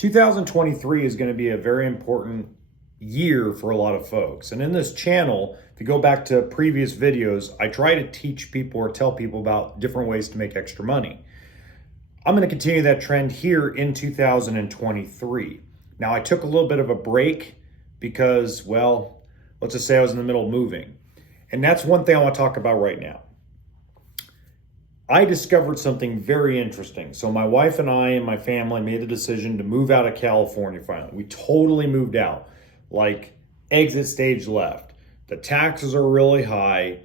2023 is going to be a very important year for a lot of folks. And in this channel, if you go back to previous videos, I try to teach people or tell people about different ways to make extra money. I'm going to continue that trend here in 2023. Now, I took a little bit of a break because, well, let's just say I was in the middle of moving. And that's one thing I want to talk about right now. I discovered something very interesting. So my wife and I and my family made the decision to move out of California finally. We totally moved out, like exit stage left. The taxes are really high,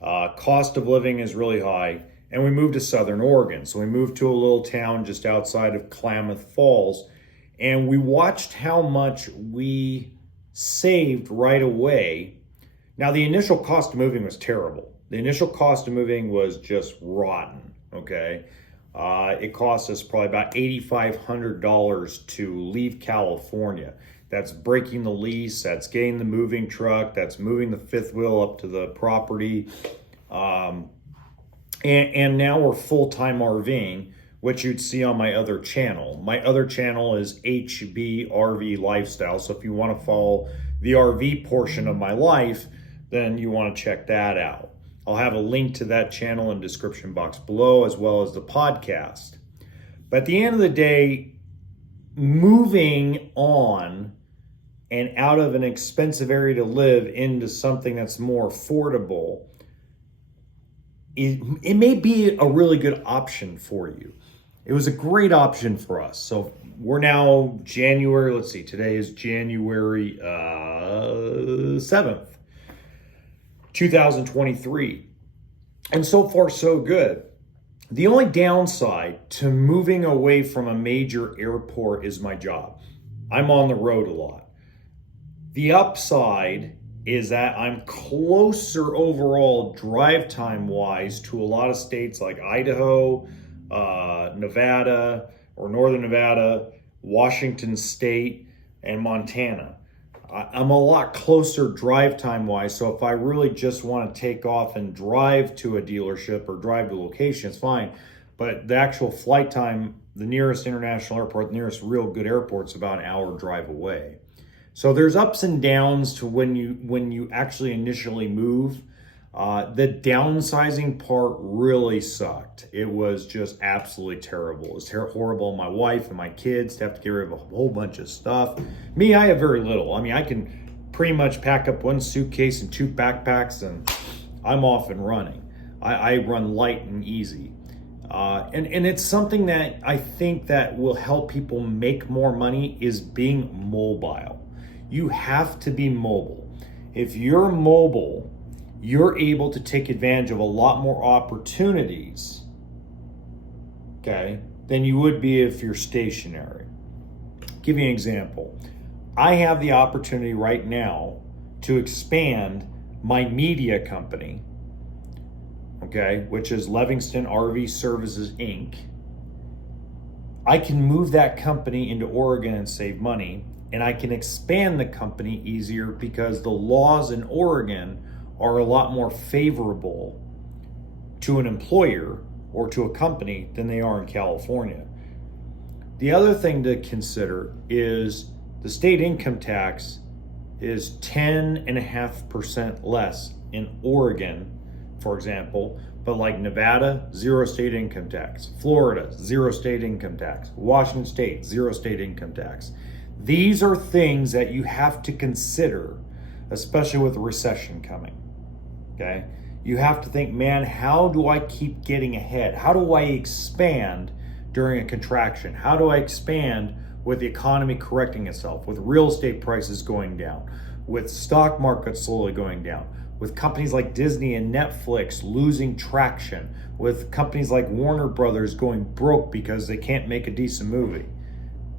cost of living is really high, and we moved to Southern Oregon. So we moved to a little town just outside of Klamath Falls, and we watched how much we saved right away. Now, the initial cost of moving was terrible. The initial cost of moving was just rotten, okay? It cost us probably about $8,500 to leave California. That's breaking the lease, that's getting the moving truck, that's moving the fifth wheel up to the property. And now we're full-time RVing, which you'd see on my other channel. My other channel is HB RV Lifestyle. So if you want to follow the RV portion of my life, then you want to check that out. I'll have a link to that channel in the description box below, as well as the podcast. But at the end of the day, moving on and out of an expensive area to live into something that's more affordable, it may be a really good option for you. It was a great option for us. So we're now January, let's see, today is January 7th. 2023. And so far, so good. The only downside to moving away from a major airport is my job. I'm on the road a lot. The upside is that I'm closer overall drive time wise to a lot of states like Idaho, Nevada, or Northern Nevada, Washington State, and Montana. I'm a lot closer drive time wise, so if I really just want to take off and drive to a dealership or drive to a location, it's fine. But the actual flight time, the nearest international airport, the nearest real good airport's about an hour drive away. So there's ups and downs to when you actually initially move. The downsizing part really sucked. It was just absolutely terrible. It was horrible on my wife and my kids to have to get rid of a whole bunch of stuff. Me, I have very little. I mean, I can pretty much pack up one suitcase and two backpacks and I'm off and running. I run light and easy. And it's something that I think that will help people make more money is being mobile. You have to be mobile. If you're mobile, you're able to take advantage of a lot more opportunities, okay, than you would be if you're stationary. Give you an example. I have the opportunity right now to expand my media company, okay, which is Livingston RV Services, Inc. I can move that company into Oregon and save money, and I can expand the company easier because the laws in Oregon are a lot more favorable to an employer or to a company than they are in California. The other thing to consider is the state income tax is 10.5% less in Oregon, for example, but like Nevada, 0 state income tax. Florida, 0 state income tax. Washington State, 0 state income tax. These are things that you have to consider, especially with a recession coming. Okay, you have to think, man, how do I keep getting ahead? How do I expand during a contraction? How do I expand with the economy correcting itself, with real estate prices going down, with stock markets slowly going down, with companies like Disney and Netflix losing traction, with companies like Warner Brothers going broke because they can't make a decent movie?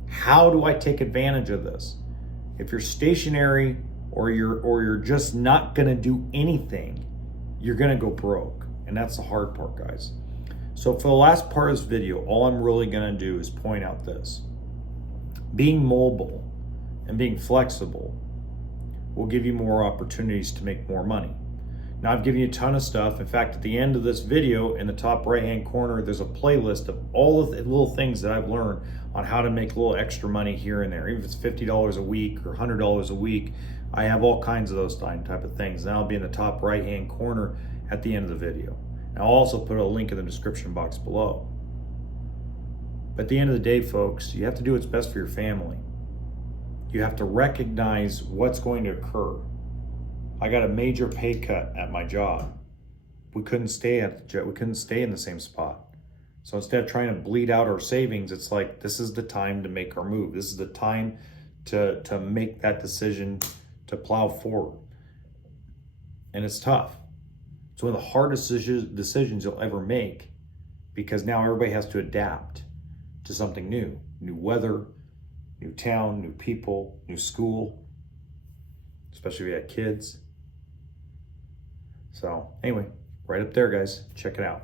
How do I take advantage of this? If you're stationary or you're just not gonna do anything, you're gonna go broke. And that's the hard part, guys. So for the last part of this video, all I'm really gonna do is point out this. Being mobile and being flexible will give you more opportunities to make more money. Now I've given you a ton of stuff. In fact, at the end of this video, in the top right-hand corner, there's a playlist of all of the little things that I've learned on how to make a little extra money here and there. Even if it's $50 a week or $100 a week, I have all kinds of those type of things. And that'll be in the top right-hand corner at the end of the video. And I'll also put a link in the description box below. But at the end of the day, folks, you have to do what's best for your family. You have to recognize what's going to occur. I got a major pay cut at my job. We couldn't stay in the same spot. So instead of trying to bleed out our savings, it's like, this is the time to make our move. This is the time to make that decision to plow forward. And it's tough. It's one of the hardest decisions you'll ever make, because now everybody has to adapt to something new. New weather, new town, new people, new school, especially if you had kids. So anyway, right up there, guys, check it out.